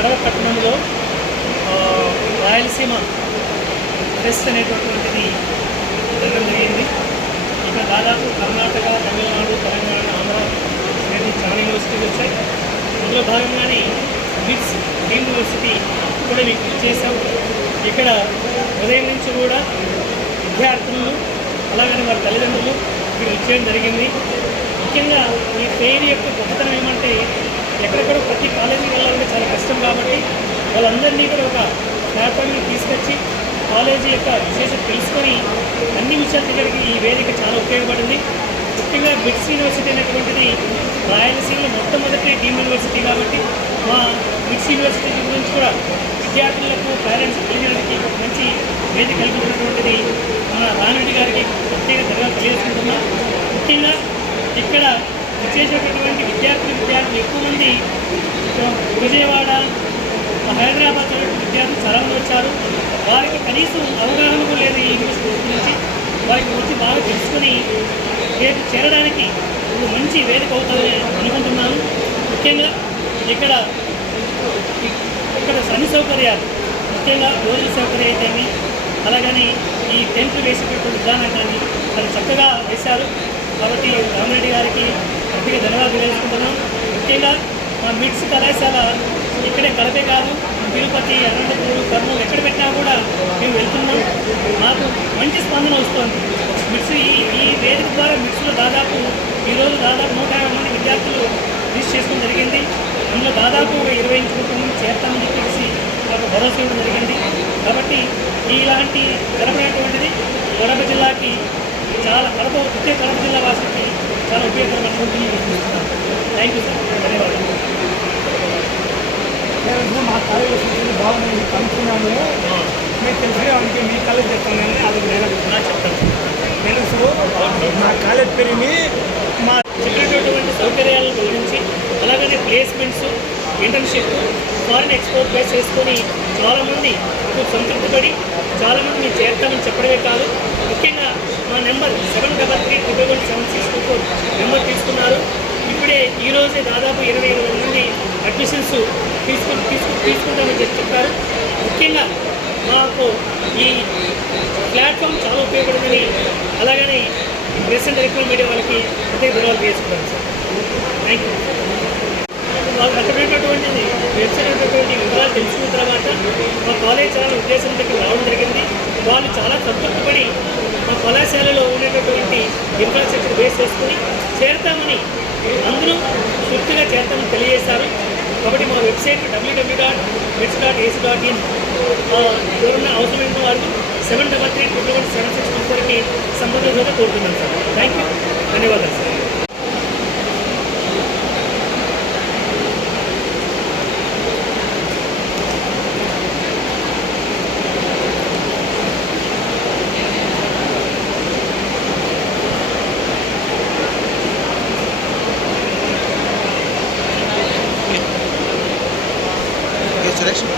కడవ పట్టణంలో రాయలసీమ ఫెస్ట్ అనేటటువంటిది జరగడం జరిగింది. ఇక్కడ దాదాపు కర్ణాటక, తమిళనాడు, తెలంగాణ, ఆంధ్ర స్టేట్ చాలా యూనివర్సిటీలు వచ్చాయి. అందులో భాగంగానే బిట్స్ యూనివర్సిటీ కూడా మీకు చేశాం. ఇక్కడ ఉదయం నుంచి కూడా విద్యార్థులను అలాగని వారి తల్లిదండ్రులు ఇక్కడ వచ్చేయడం జరిగింది. ముఖ్యంగా ఈ ఫెయిర్ యొక్క గొప్పతనం ఏమంటే ఎక్కడెక్కడో ప్రతి కాలేజీకి వెళ్ళాలంటే చాలా కష్టం కాబట్టి వాళ్ళందరినీ కూడా ఒక ప్లాట్ఫామ్ని తీసుకొచ్చి కాలేజీ యొక్క విశేషత తెలుసుకొని అన్ని విషయాల దగ్గరికి ఈ వేదిక చాలా ఉపయోగపడింది. ముఖ్యంగా బిట్స్ యూనివర్సిటీ అనేటువంటిది రాయలసీమలో మొట్టమొదటి డీమ్ యూనివర్సిటీ కాబట్టి మా బిట్స్ యూనివర్సిటీ గురించి కూడా విద్యార్థులకు పేరెంట్స్ తెలియడానికి ఒక మంచి వేదిక కల్పించినటువంటిది మన రామిరెడ్డి గారికి ప్రత్యేక ధన్యవాదాలు తెలియజేసుకుంటున్నాం. ముఖ్యంగా ఇక్కడ వచ్చేసేటటువంటి విద్యార్థులు ఎక్కువ మంది విజయవాడ, హైదరాబాద్ విద్యార్థులు చాలామంది వచ్చారు. వారికి కనీసం అవగాహన కూడా లేదు ఈ యూనివర్సిటీ గురించి. వారికి గురించి బాగా తెలుసుకొని రేపు చేరడానికి ఒక మంచి వేదిక అవుతుందని అనుకుంటున్నాను. ముఖ్యంగా ఇక్కడ అన్ని సౌకర్యాలు, ముఖ్యంగా భోజన సౌకర్యం అయితేమి అలాగని ఈ టెంట్లు వేసేటటువంటి విధానం కానీ చాలా చక్కగా వేశారు. కాబట్టి రామిరెడ్డి గారికి ప్రత్యేక ధన్యవాదాలు తెలియజేసుకుంటున్నాం. ముఖ్యంగా మా మిట్స్ కళాశాల ఇక్కడే కడపే కాదు, తిరుపతి, అనంతపూర్, కర్నూలు ఎక్కడ పెట్టినా కూడా మేము వెళ్తున్నాం. మాకు మంచి స్పందన వస్తుంది. మిట్స్ ఈ వేదిక ద్వారా మిట్స్లో దాదాపు ఈరోజు దాదాపు 150 మంది విద్యార్థులు రిజిస్టర్ చేసుకోవడం జరిగింది. అందులో దాదాపు 20 మంది చేస్తామని చెప్పేసి మాకు భరోసా ఇవ్వడం జరిగింది. కాబట్టి ఇలాంటి జరపడేటువంటిది కడప జిల్లాకి చాలా కడప జిల్లా వాసికి చాలా ఉపయోగకరం అనుకుంటున్నాను. థ్యాంక్ యూ సార్, ధన్యవాదాలు. మా కాలేజ్ బాగుంది కనుక్కున్నాను. మీకు తెలిసిన వాళ్ళకి మీ కాలేజ్ చెప్తాను, అది నేను చెప్తాను. తెలుసు. మా కాలేజ్ పెరిగి మా చెప్పినటువంటి సౌకర్యాల గురించి అలాగనే placements, internship, foreign export base చేసుకొని చాలామంది సంతృప్తిపడి చాలామంది మేము చేరుతామని చెప్పడమే కాదు, ముఖ్యంగా మా నెంబర్ 7333117624 నెంబర్ తీసుకున్నారు. ఇప్పుడే ఈరోజే దాదాపు 20 మంది అడ్మిషన్స్ తీసుకుంటామని చెప్పారు. ముఖ్యంగా మాకు ఈ ప్లాట్ఫామ్ చాలా ఉపయోగపడిందని అలాగని ప్రెసెంట్ ఎలక్ట్రానిక్ మీడియా వాళ్ళకి ప్రత్యేక ధన్యవాదాలు చేసుకుంటాను సార్. Thank you. వాళ్ళు అక్కడటువంటిది వెబ్సైట్ వివరాలు తెలుసుకున్న తర్వాత మా కాలేజ్ చాలా ఉద్దేశం దగ్గర రావడం జరిగింది. వాళ్ళు చాలా సంతృప్తిపడి మా కళాశాలలో ఉండేటటువంటి ఇన్ఫ్రాస్ట్రక్చర్ బేస్ చేసుకుని చేరతామని అందరూ పూర్తిగా చేరతామని తెలియజేశారు. కాబట్టి మా వెబ్సైట్ www.bits.ac.in ఎవరన్నా అవసరమైన వాళ్ళు 7333117624కి సంబంధించిన కోరుతున్నాను సార్. థ్యాంక్ యూ, ధన్యవాదాలు సార్. Selection.